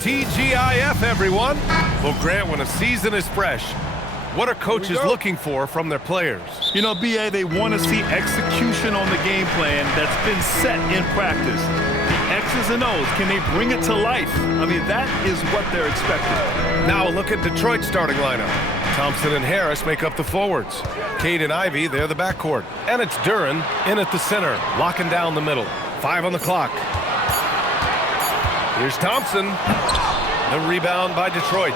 TGIF, everyone. Well, Grant, when a season is fresh, what are coaches looking for from their players? You know, B.A., they want to see execution on the game plan that's been set in practice. The X's and O's, can they bring it to life? I mean, that is what they're expecting. Now a look at Detroit's starting lineup. Thompson and Harris make up the forwards. Cade and Ivy, they're the backcourt. And it's Duren in at the center, locking down the middle. 5 on the clock. Here's Thompson. The rebound by Detroit.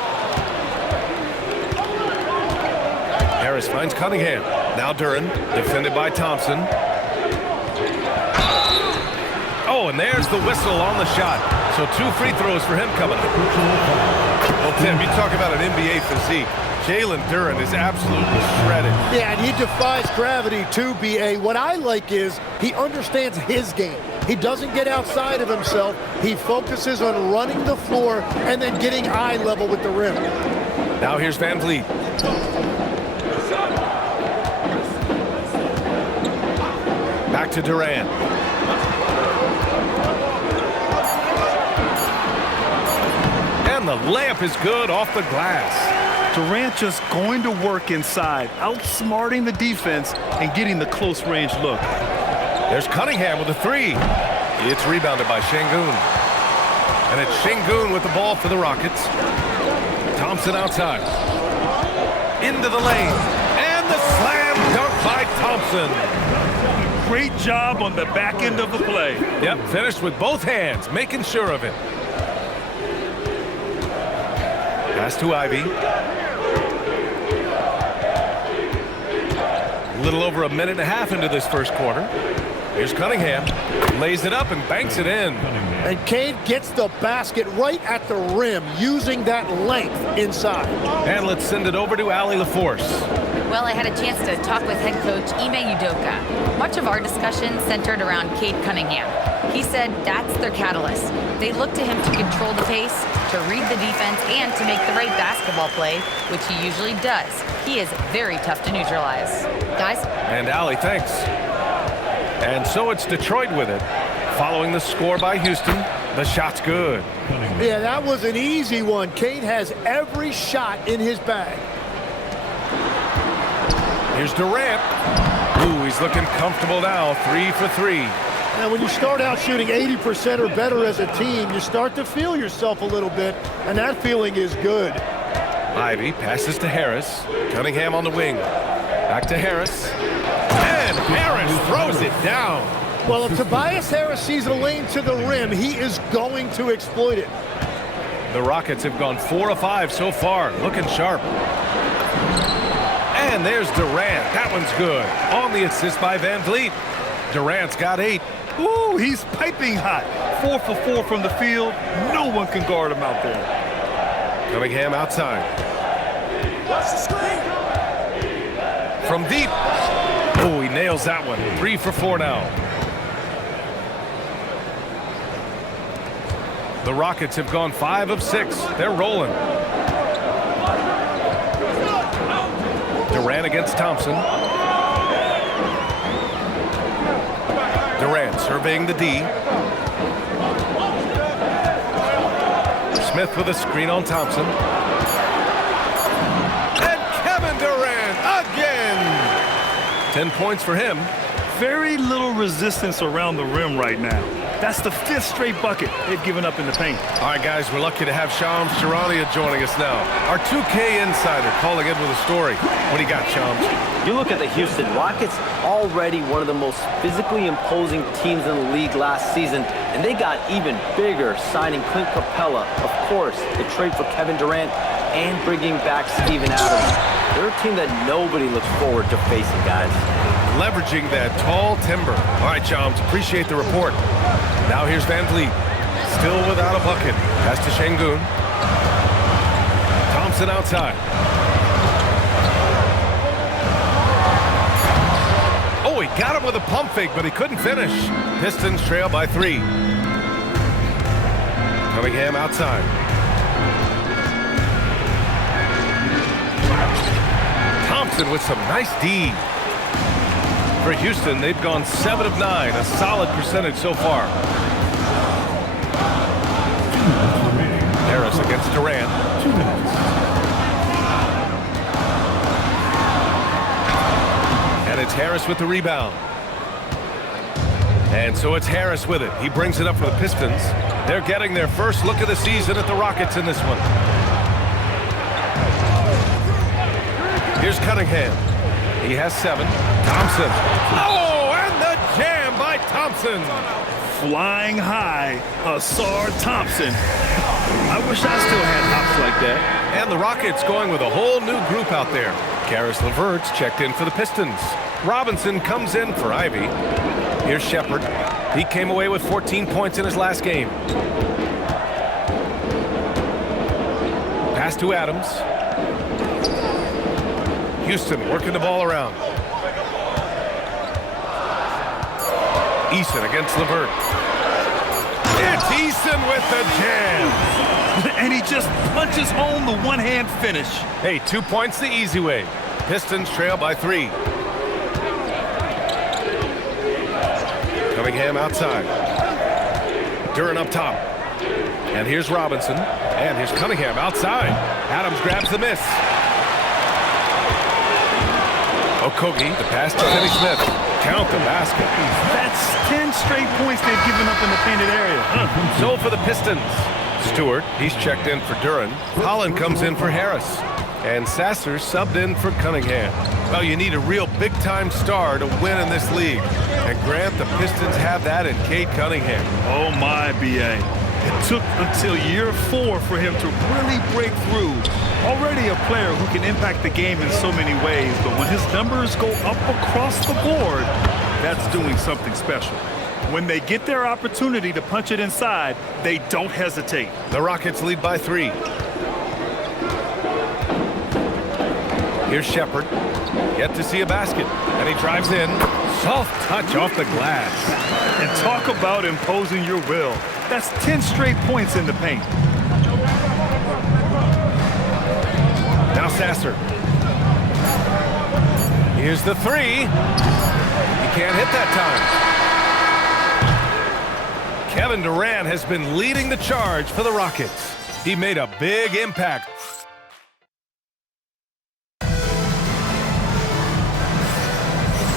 Harris finds Cunningham. Now Duren, defended by Thompson. Oh, and there's the whistle on the shot. So 2 free throws for him coming up. Well, Tim, you talk about an NBA physique. Jalen Duren is absolutely shredded. Yeah, and he defies gravity too, B.A. What I like is he understands his game. He doesn't get outside of himself. He focuses on running the floor and then getting eye level with the rim. Now here's Van Vliet. Back to Durant. And the layup is good off the glass. Durant just going to work inside, outsmarting the defense and getting the close-range look. There's Cunningham with a 3. It's rebounded by Şengün. And it's Şengün with the ball for the Rockets. Thompson outside. Into the lane. And the slam dunk by Thompson. Great job on the back end of the play. Yep, finished with both hands, making sure of it. Pass to Ivy. A little over a minute and a half into this first quarter. Here's Cunningham. Lays it up and banks it in. And Cade gets the basket right at the rim, using that length inside. And let's send it over to Allie LaForce. Well, I had a chance to talk with head coach Ime Udoka. Much of our discussion centered around Cade Cunningham. He said that's their catalyst. They look to him to control the pace, to read the defense, and to make the right basketball play, which he usually does. He is very tough to neutralize. Guys? And Allie, thanks. And so it's Detroit with it. Following the score by Houston, the shot's good. Yeah, that was an easy one. Cade has every shot in his bag. Here's Durant. Ooh, he's looking comfortable now. 3 for 3. Now, when you start out shooting 80% or better as a team, you start to feel yourself a little bit, and that feeling is good. Ivy passes to Harris. Cunningham on the wing. Back to Harris. And Harris throws it down. Well, if Tobias Harris sees a lane to the rim, he is going to exploit it. The Rockets have gone 4 of 5 so far, looking sharp. And there's Durant. That one's good. On the assist by Van Vliet. Durant's got 8. Ooh, he's piping hot. 4 for 4 from the field. No one can guard him out there. Cunningham outside. From deep. Oh, he nails that one. 3 for 4 now. The Rockets have gone 5 of 6. They're rolling. Durant against Thompson. Durant surveying the D. Smith with a screen on Thompson. And Kevin Durant again. 10 points for him. Very little resistance around the rim right now. That's the 5th straight bucket they've given up in the paint. All right, guys, we're lucky to have Shams Charania joining us now. Our 2K insider calling in with a story. What do you got, Shams? You look at the Houston Rockets, already one of the most physically imposing teams in the league last season, and they got even bigger signing Clint Capella, of course, the trade for Kevin Durant, and bringing back Steven Adams. They're a team that nobody looks forward to facing, guys. Leveraging that tall timber. All right, Shams, appreciate the report. Now here's Van Vliet. Still without a bucket. Pass to Şengün. Thompson outside. Oh, he got him with a pump fake, but he couldn't finish. Pistons trail by 3. Cunningham outside. Thompson with some nice D. For Houston, they've gone 7 of 9, a solid percentage so far. Harris against Durant. 2 minutes. And it's Harris with the rebound. And so it's Harris with it. He brings it up for the Pistons. They're getting their first look of the season at the Rockets in this one. Here's Cunningham. He has 7. Thompson. Oh, and the jam by Thompson. Flying high, Asar Thompson. I wish I still had hops like that. And the Rockets going with a whole new group out there. Karis LeVert's checked in for the Pistons. Robinson comes in for Ivy. Here's Shepard. He came away with 14 points in his last game. Pass to Adams. Houston working the ball around. Eason against LeVert. It's Eason with the jam. And he just punches home the one-hand finish. Hey, 2 points the easy way. Pistons trail by 3. Cunningham outside. Duran up top. And here's Robinson. And here's Cunningham outside. Adams grabs the miss. Okogie, the pass to Finney Smith. Count the basket. That's 10 straight points they've given up in the painted area. So for the Pistons. Stewart, he's checked in for Duran. Holland comes in for Harris. And Sasser subbed in for Cunningham. Well, you need a real big-time star to win in this league. And Grant, the Pistons have that in Cade Cunningham. Oh, my, B.A. It took until year 4 for him to really break through. Already a player who can impact the game in so many ways, but when his numbers go up across the board, that's doing something special. When they get their opportunity to punch it inside, they don't hesitate. The Rockets lead by 3. Here's Shepard. Yet to see a basket. And he drives in. Soft touch off the glass. And talk about imposing your will. That's 10 straight points in the paint. Now Sasser. Here's the 3. He can't hit that time. Kevin Durant has been leading the charge for the Rockets. He made a big impact.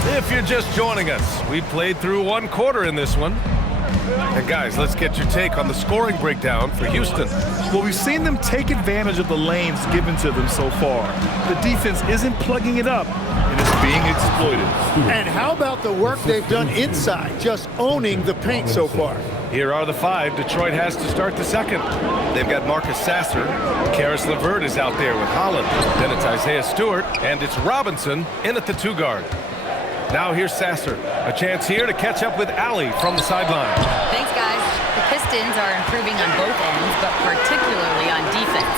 If you're just joining us, we played through 1 quarter in this one. And guys, let's get your take on the scoring breakdown for Houston. Well, we've seen them take advantage of the lanes given to them so far. The defense isn't plugging it up, and it's being exploited. And how about the work they've done inside, just owning the paint so far? Here are the 5 Detroit has to start the second. They've got Marcus Sasser. Karis LeVert is out there with Holland. Then it's Isaiah Stewart, and it's Robinson in at the 2 guard. Now here's Sasser. A chance here to catch up with Allie from the sideline. Thanks, guys. The Pistons are improving on both ends, but particularly on defense.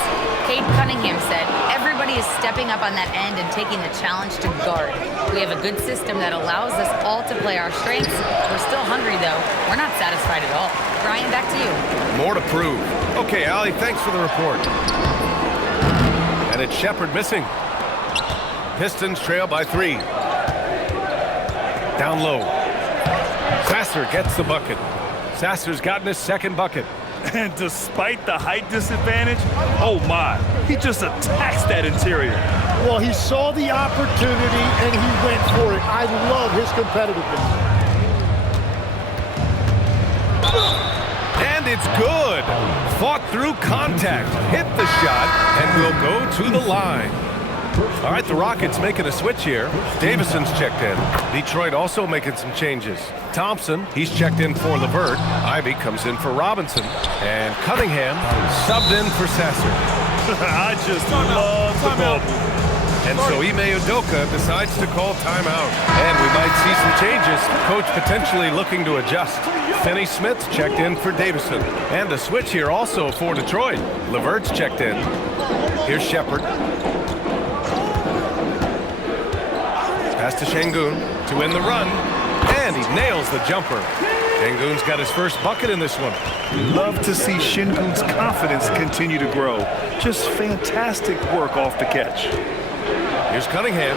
Cade Cunningham said, everybody is stepping up on that end and taking the challenge to guard. We have a good system that allows us all to play our strengths. We're still hungry, though. We're not satisfied at all. Brian, back to you. More to prove. Okay, Allie, thanks for the report. And it's Shepard missing. Pistons trail by 3. Down low. Sasser gets the bucket. Sasser's gotten his 2nd bucket. And despite the height disadvantage, oh my, he just attacks that interior. Well, he saw the opportunity and he went for it. I love his competitiveness. And it's good. Fought through contact. Hit the shot and will go to the line. All right, the Rockets making a switch here. Davison's checked in. Detroit also making some changes. Thompson, he's checked in for LeVert. Ivy comes in for Robinson. And Cunningham subbed in for Sasser. I just love the bubble. And so Ime Udoka decides to call timeout. And we might see some changes. Coach potentially looking to adjust. Finney Smith's checked in for Davison. And a switch here also for Detroit. LeVert's checked in. Here's Shepard. Pass to Şengün to win the run, and he nails the jumper. Şengün's got his first bucket in this one. Love to see Şengün's confidence continue to grow. Just fantastic work off the catch. Here's Cunningham.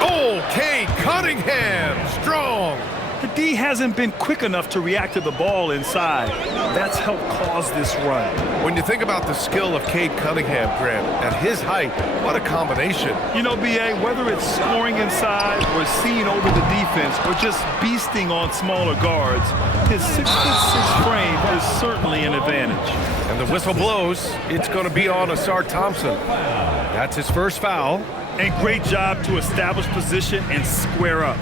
Oh, Cade Cunningham! Strong! The D hasn't been quick enough to react to the ball inside. That's helped cause this run. When you think about the skill of Cade Cunningham, Grant, at his height, what a combination. You know, B.A., whether it's scoring inside or seeing over the defense or just beasting on smaller guards, his 6'6" frame is certainly an advantage. And the whistle blows. It's going to be on Asar Thompson. That's his first foul. And great job to establish position and square up.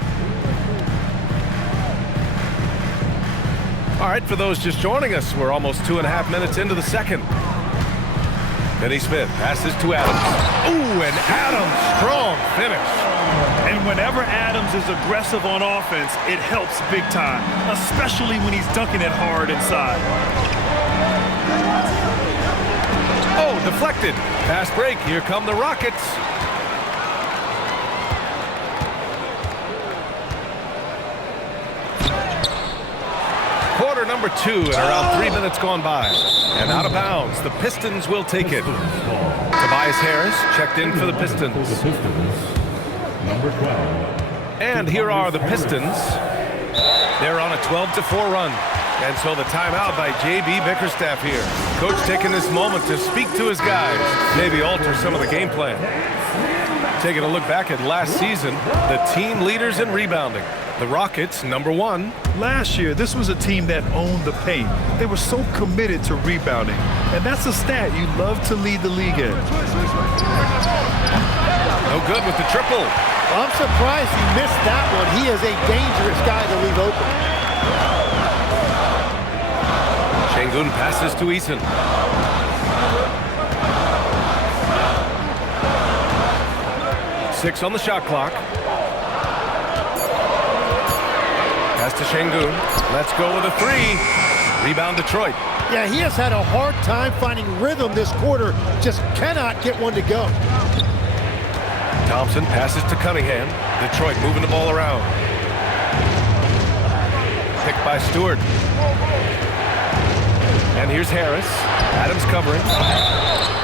All right, for those just joining us, we're almost 2.5 minutes into the second. Finney Smith passes to Adams. Ooh, and Adams, strong finish. And whenever Adams is aggressive on offense, it helps big time, especially when he's dunking it hard inside. Oh, deflected. Fast break. Here come the Rockets. Quarter number 2 and around 3 minutes gone by. And out of bounds, the Pistons will take it. Tobias Harris checked in for the Pistons. Number 12. And here are the Pistons. They're on a 12-4 run. And so the timeout by J.B. Bickerstaff here. Coach taking this moment to speak to his guys, maybe alter some of the game plan. Taking a look back at last season, the team leaders in rebounding. The Rockets, number 1. Last year, this was a team that owned the paint. They were so committed to rebounding. And that's a stat you love to lead the league in. No good with the triple. I'm surprised he missed that one. He is a dangerous guy to leave open. Şengün passes to Eason. Six on the shot clock. Pass to Şengün. Let's go with a 3. Rebound Detroit. Yeah, he has had a hard time finding rhythm this quarter. Just cannot get one to go. Thompson passes to Cunningham. Detroit moving the ball around. Picked by Stewart. And here's Harris. Adams covering.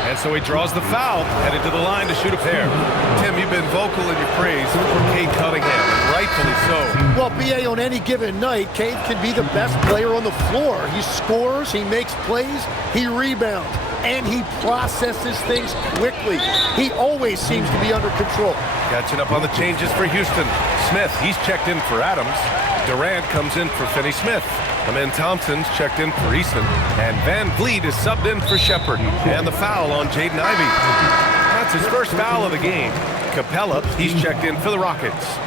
And so he draws the foul, headed to the line to shoot a pair. Tim, you've been vocal in your praise for Cade Cunningham, and rightfully so. Well, B.A., on any given night, Cade can be the best player on the floor. He scores, he makes plays, he rebounds, and he processes things quickly. He always seems to be under control. Catching up on the changes for Houston. Smith, he's checked in for Adams. Durant comes in for Finney Smith. Amin Thompson's checked in for Eason. And Van Vliet is subbed in for Shepard. And the foul on Jaden Ivey. That's his first foul of the game. Capella, he's checked in for the Rockets.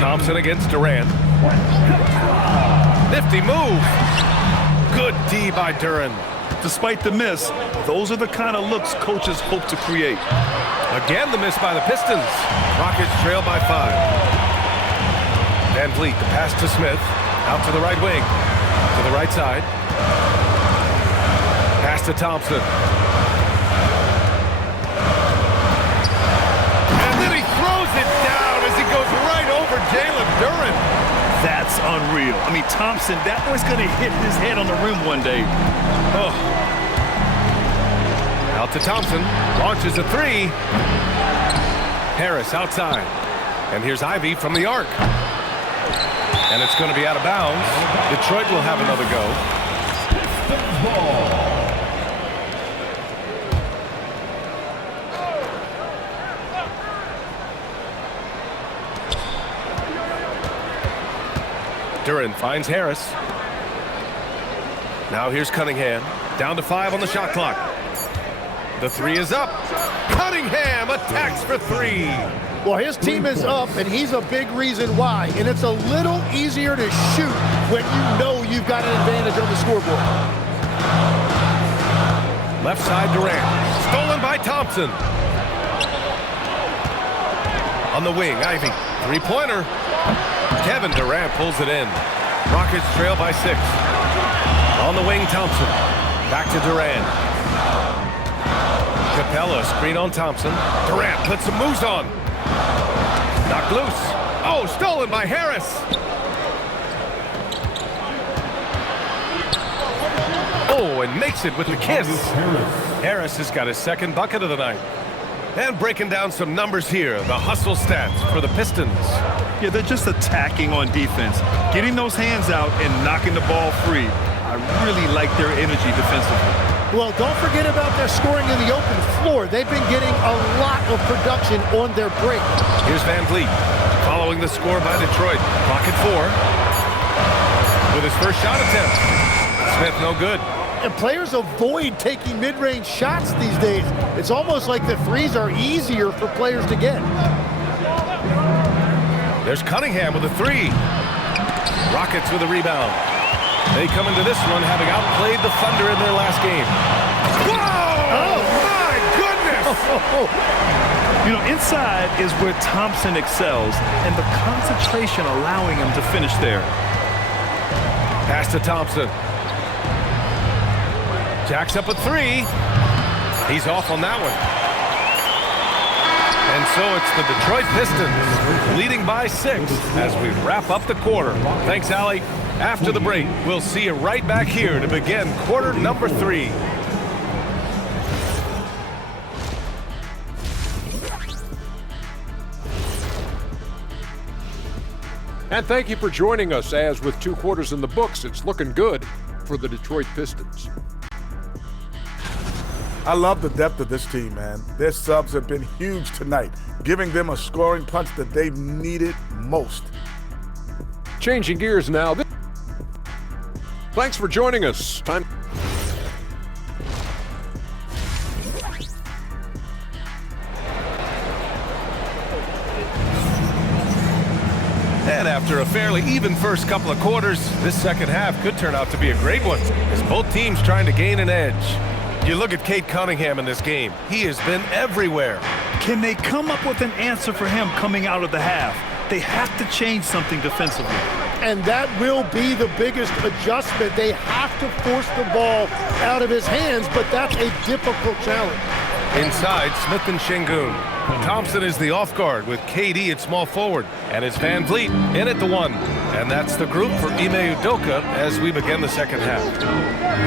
Thompson against Durant. Nifty move. Good D by Duran. Despite the miss, those are the kind of looks coaches hope to create. Again, the miss by the Pistons. Rockets trail by 5. Van Vliet, the pass to Smith. Out to the right wing. To the right side. Pass to Thompson. And then he throws it down as he goes right over Jalen Duran. That's unreal. I mean, Thompson, that boy's going to hit his head on the rim one day. Oh. Out to Thompson. Launches a 3. Harris outside. And here's Ivey from the arc. And it's going to be out of bounds. Detroit will have another go. Duran finds Harris. Now here's Cunningham. Down to 5 on the shot clock. The 3 is up. Cunningham attacks for 3. Well, his team is up, and he's a big reason why. And it's a little easier to shoot when you know you've got an advantage on the scoreboard. Left side Durant. Stolen by Thompson. On the wing, Ivey. 3-pointer. Kevin Durant pulls it in. Rockets trail by 6. On the wing, Thompson. Back to Durant. Capella, screen on Thompson. Durant puts some moves on. Knocked loose. Oh, stolen by Harris. Oh, and makes it with the kiss. Harris has got his second bucket of the night. And breaking down some numbers here, the hustle stats for the Pistons. Yeah, they're just attacking on defense, getting those hands out and knocking the ball free. I really like their energy defensively. Well, don't forget about their scoring in the open floor. They've been getting a lot of production on their break. Here's Van Vliet following the score by Detroit. Clock at 4 with his first shot attempt. Smith no good. And players avoid taking mid-range shots these days. It's almost like the threes are easier for players to get. There's Cunningham with a 3. Rockets with a rebound. They come into this one having outplayed the Thunder in their last game. Whoa! Oh, my goodness! You know, inside is where Thompson excels, and the concentration allowing him to finish there. Pass to Thompson. Jacks up a 3. He's off on that one. And so it's the Detroit Pistons leading by 6 as we wrap up the quarter. Thanks, Allie. After the break, we'll see you right back here to begin quarter number 3. And thank you for joining us, as with 2 quarters in the books, it's looking good for the Detroit Pistons. I love the depth of this team, man. Their subs have been huge tonight, giving them a scoring punch that they've needed most. Changing gears now. Thanks for joining us. Time. And after a fairly even first couple of quarters, this second half could turn out to be a great one, as both teams trying to gain an edge. You look at Cade Cunningham in this game. He has been everywhere. Can they come up with an answer for him coming out of the half? They have to change something defensively. And that will be the biggest adjustment. They have to force the ball out of his hands, but that's a difficult challenge. Inside, Smith and Şengün. Thompson is the off guard with KD at small forward. And it's Van Vliet in at the 1. And that's the group for Ime Udoka as we begin the second half.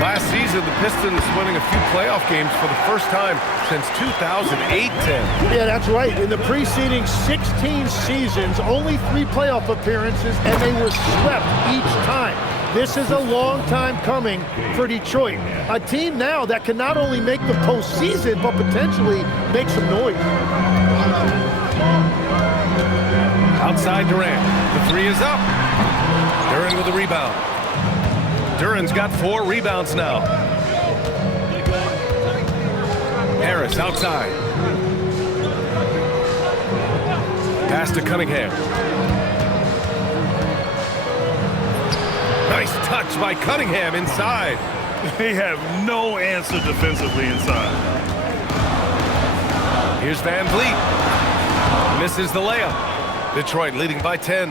Last season, the Pistons winning a few playoff games for the first time since 2008-10. Yeah, that's right. In the preceding 16 seasons, only 3 playoff appearances, and they were swept each time. This is a long time coming for Detroit. A team now that can not only make the postseason, but potentially make some noise. Outside Durant. The 3 is up. Duran with the rebound. Duran's got 4 rebounds now. Harris outside. Pass to Cunningham. Nice touch by Cunningham inside. They have no answer defensively inside. Here's Van Vliet. Misses the layup. Detroit leading by 10.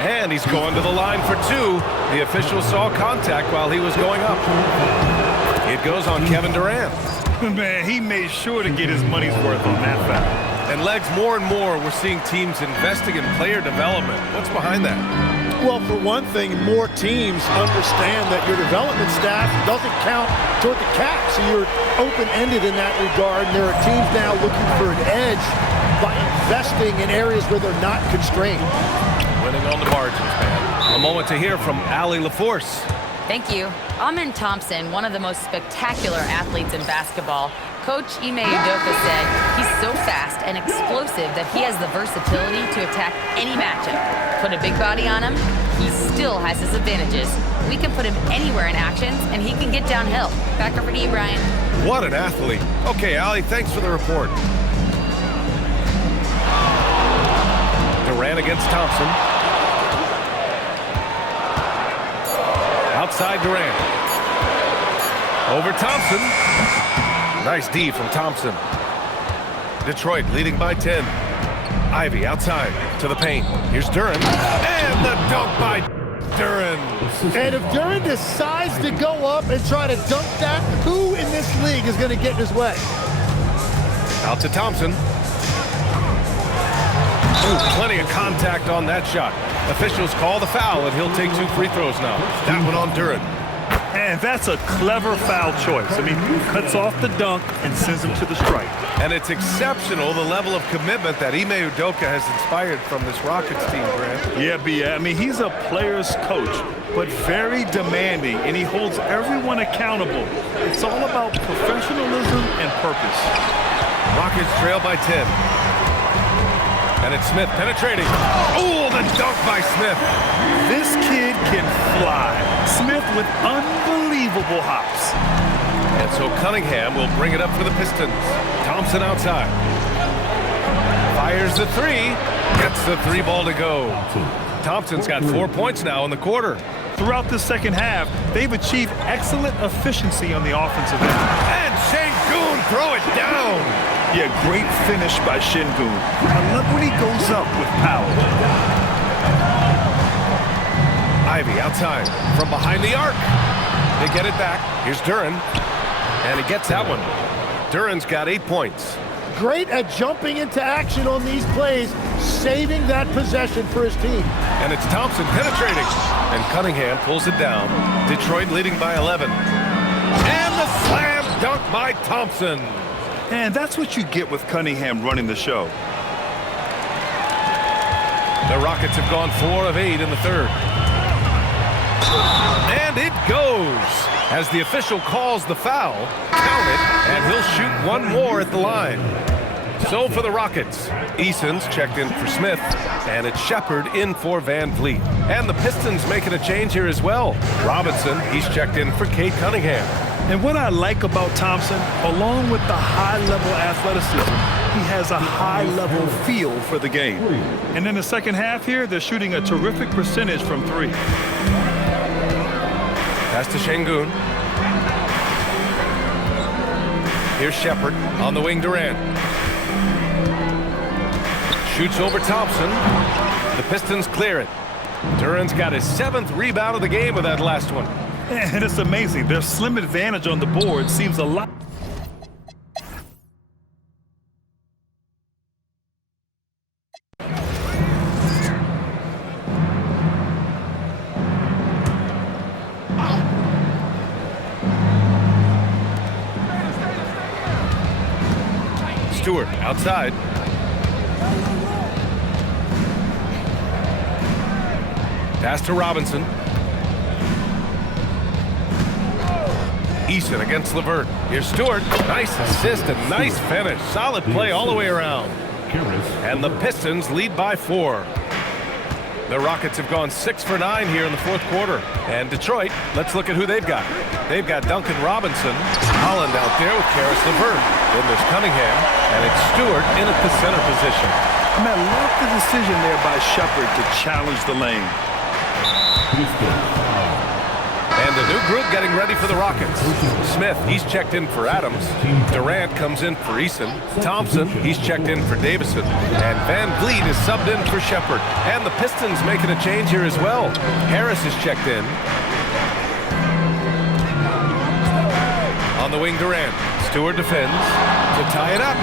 And he's going to the line for 2. The official saw contact while he was going up. It goes on Kevin Durant. Man, he made sure to get his money's worth on that foul. And Legs, more and more, we're seeing teams investing in player development. What's behind that? Well, for one thing, more teams understand that your development staff doesn't count toward the cap, so you're open-ended in that regard. And there are teams now looking for an edge by investing in areas where they're not constrained. Winning on the margins, man. A moment to hear from Allie LaForce. Thank you. Amen Thompson, one of the most spectacular athletes in basketball. Coach Ime Udoka said he's so fast and explosive that he has the versatility to attack any matchup. Put a big body on him, he still has his advantages. We can put him anywhere in actions, and he can get downhill. Back over to you, Brian. What an athlete. Okay, Allie, thanks for the report. Durant against Thompson. Outside Durant. Over Thompson. Nice D from Thompson. Detroit leading by 10. Ivy outside to the paint. Here's Duran. And the dunk by Duran. And if Duran decides to go up and try to dunk that, who in this league is going to get in his way? Out to Thompson. Ooh, plenty of contact on that shot. Officials call the foul, and he'll take 2 free throws now. That one on Duran. And that's a clever foul choice. I mean, cuts off the dunk and sends him to the strike. And it's exceptional, the level of commitment that Ime Udoka has inspired from this Rockets team, Grant. Yeah, B.A. I mean, he's a player's coach, but very demanding, and he holds everyone accountable. It's all about professionalism and purpose. Rockets trail by 10. And it's Smith penetrating. Oh, the dunk by Smith. This kid can fly. Smith with unbelievable hops. And so Cunningham will bring it up for the Pistons. Thompson outside. Fires the three. Gets the three ball to go. Thompson's got 4 points now in the quarter. Throughout the second half, they've achieved excellent efficiency on the offensive end. And Şengün throw it down. Yeah, great finish by Şengün. I love when he goes up with power. Ivy outside from behind the arc. They get it back. Here's Duren. And he gets that one. Duren's got 8 points. Great at jumping into action on these plays, saving that possession for his team. And it's Thompson penetrating. And Cunningham pulls it down. Detroit leading by 11. And the slam dunk by Thompson. And that's what you get with Cunningham running the show. The Rockets have gone 4 of 8 in the third. And it goes. As the official calls the foul, count it, and he'll shoot one more at the line. So for the Rockets, Eason's checked in for Smith, and it's Shepard in for Van Vliet. And the Pistons making a change here as well. Robinson, he's checked in for Cade Cunningham. And what I like about Thompson, along with the high-level athleticism, he has a high-level feel for the game. And in the second half here, they're shooting a terrific percentage from three. Pass to Şengün. Here's Shepard on the wing. Durant shoots over Thompson. The Pistons clear it. Duren's got his 7th rebound of the game with that last one. And it's amazing. Their slim advantage on the board seems a lot. Stewart outside. Pass to Robinson. Eason against LeVert. Here's Stewart. Nice assist and nice finish. Solid play all the way around. And the Pistons lead by 4. The Rockets have gone 6 for 9 here in the fourth quarter. And Detroit, let's look at who they've got. They've got Duncan Robinson, Holland out there with Karis LeVert. Then there's Cunningham, and it's Stewart in at the center position. I love the decision there by Shepard to challenge the lane. And the new group getting ready for the Rockets. Smith, he's checked in for Adams. Durant comes in for Eason. Thompson, he's checked in for Davison. And Van Vliet is subbed in for Shepard. And the Pistons making a change here as well. Harris is checked in. On the wing, Durant. Stewart defends to tie it up.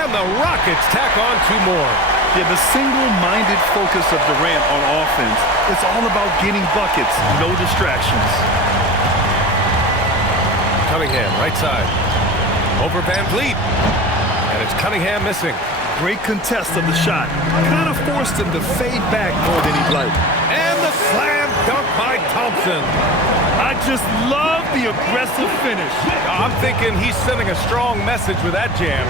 And the Rockets tack on 2 more. Yeah, the single-minded focus of Durant on offense, it's all about getting buckets, no distractions. Cunningham, right side. Over Van Vliet. And it's Cunningham missing. Great contest of the shot. Kind of forced him to fade back more than he'd like. And the slam dunk by Thompson. I just love the aggressive finish. I'm thinking he's sending a strong message with that jam.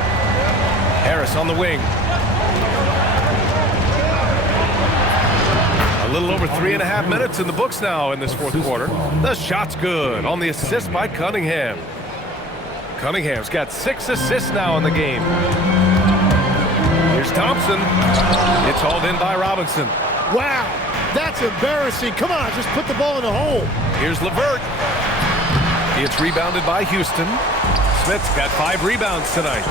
Harris on the wing. A little over 3.5 minutes in the books now in this fourth quarter. The shot's good on the assist by Cunningham. Cunningham's got 6 assists now in the game. Here's Thompson. It's hauled in by Robinson. Wow, that's embarrassing. Come on, just put the ball in the hole. Here's LeVert. It's rebounded by Houston. Smith's got 5 rebounds tonight.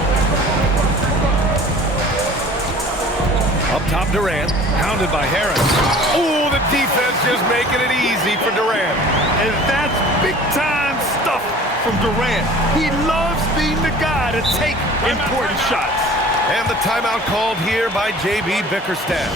Up top, Durant, hounded by Harris. Oh, the defense just making it easy for Durant. And that's big-time stuff from Durant. He loves being the guy to take important shots. And the timeout called here by J.B. Bickerstaff.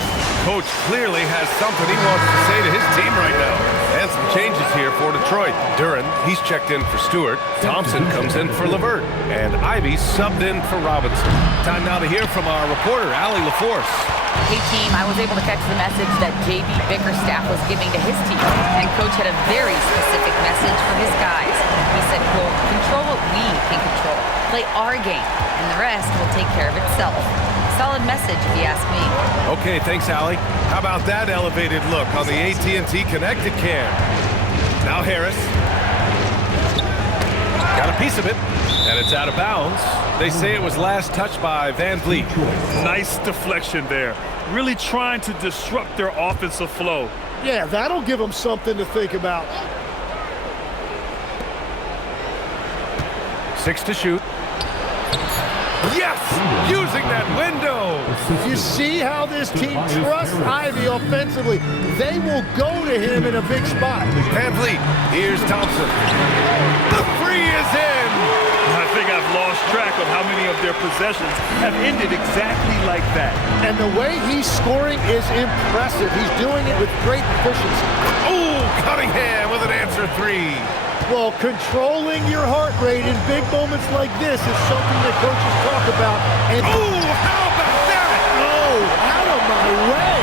Coach clearly has something he wants to say to his team right now. And some changes here for Detroit. Duran, he's checked in for Stewart. Thompson comes in for LeVert. And Ivy subbed in for Robinson. Time now to hear from our reporter, Allie LaForce. Hey team, I was able to catch the message that JB Bickerstaff was giving to his team. And Coach had a very specific message for his guys. He said, quote, control what we can control. Play our game, and the rest will take care of itself. Solid message, if you ask me. Okay, thanks, Allie. How about that elevated look on the AT&T Connected Cam? Now Harris. Got a piece of it, and it's out of bounds. They say it was last touched by Van Vliet. Nice deflection there. Really trying to disrupt their offensive flow. Yeah, that'll give them something to think about. 6 to shoot. Yes! Using that window! You see how this team trusts Ivy offensively. They will go to him in a big spot. Van Vliet, here's Thompson. The three is in! I think I've lost track of how many of their possessions have ended exactly like that. And the way he's scoring is impressive. He's doing it with great efficiency. Oh, Cunningham with an answer three. Well, controlling your heart rate in big moments like this is something that coaches talk about. And oh, how about that? Oh, out of my way.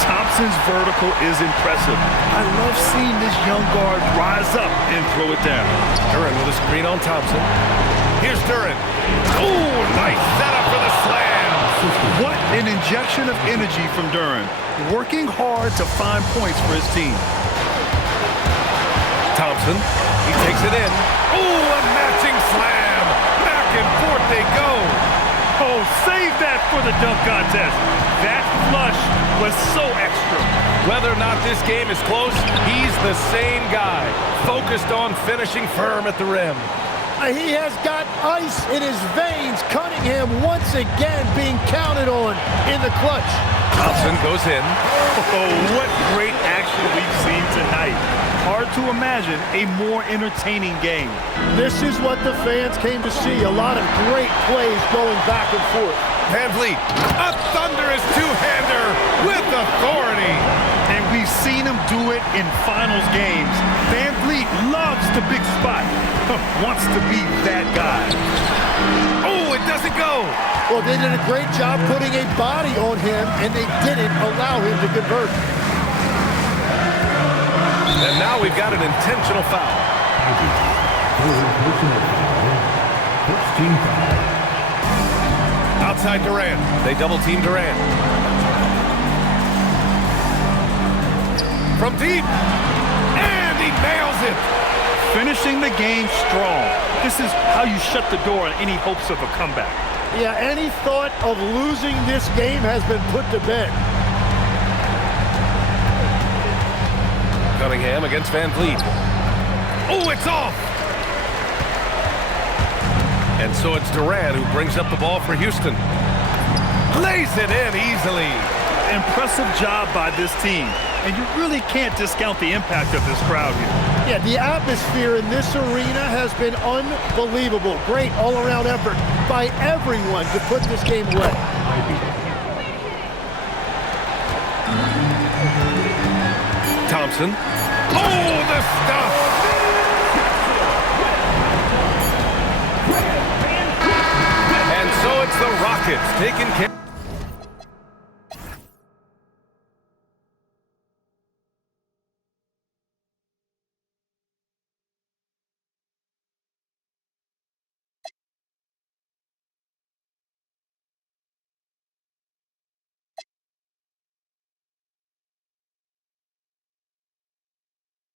Thompson's vertical is impressive. I love seeing this young guard rise up and throw it down. Duran with a screen on Thompson. Here's Duran. Oh, nice setup for the slam. What an injection of energy from Duran. Working hard to find points for his team. Thompson, he takes it in. Oh, a matching slam. Back and forth they go. Oh, save that for the dunk contest. That flush was so extra. Whether or not this game is close, he's the same guy. Focused on finishing firm at the rim. He has got ice in his veins. Cunningham once again being counted on in the clutch. Thompson goes in. Oh, what great action we've seen tonight. Hard to imagine a more entertaining game. This is what the fans came to see. A lot of great plays going back and forth. Van Vliet, a thunderous two-hander with authority. And we've seen him do it in finals games. Van Vliet loves the big spot. Wants to be that guy. Oh, it doesn't go. Well, they did a great job putting a body on him, and they didn't allow him to convert. And now we've got an intentional foul. First team foul. Outside Durant. They double-team Durant. From deep. And he nails it. Finishing the game strong. This is how you shut the door on any hopes of a comeback. Yeah, any thought of losing this game has been put to bed. Cunningham against Van Vliet. Oh, it's off! And so it's Durant who brings up the ball for Houston. Lays it in easily. Impressive job by this team. And you really can't discount the impact of this crowd here. Yeah, the atmosphere in this arena has been unbelievable. Great all-around effort by everyone to put this game away. Thompson. Oh, the stuff! And so it's the Rockets taking care.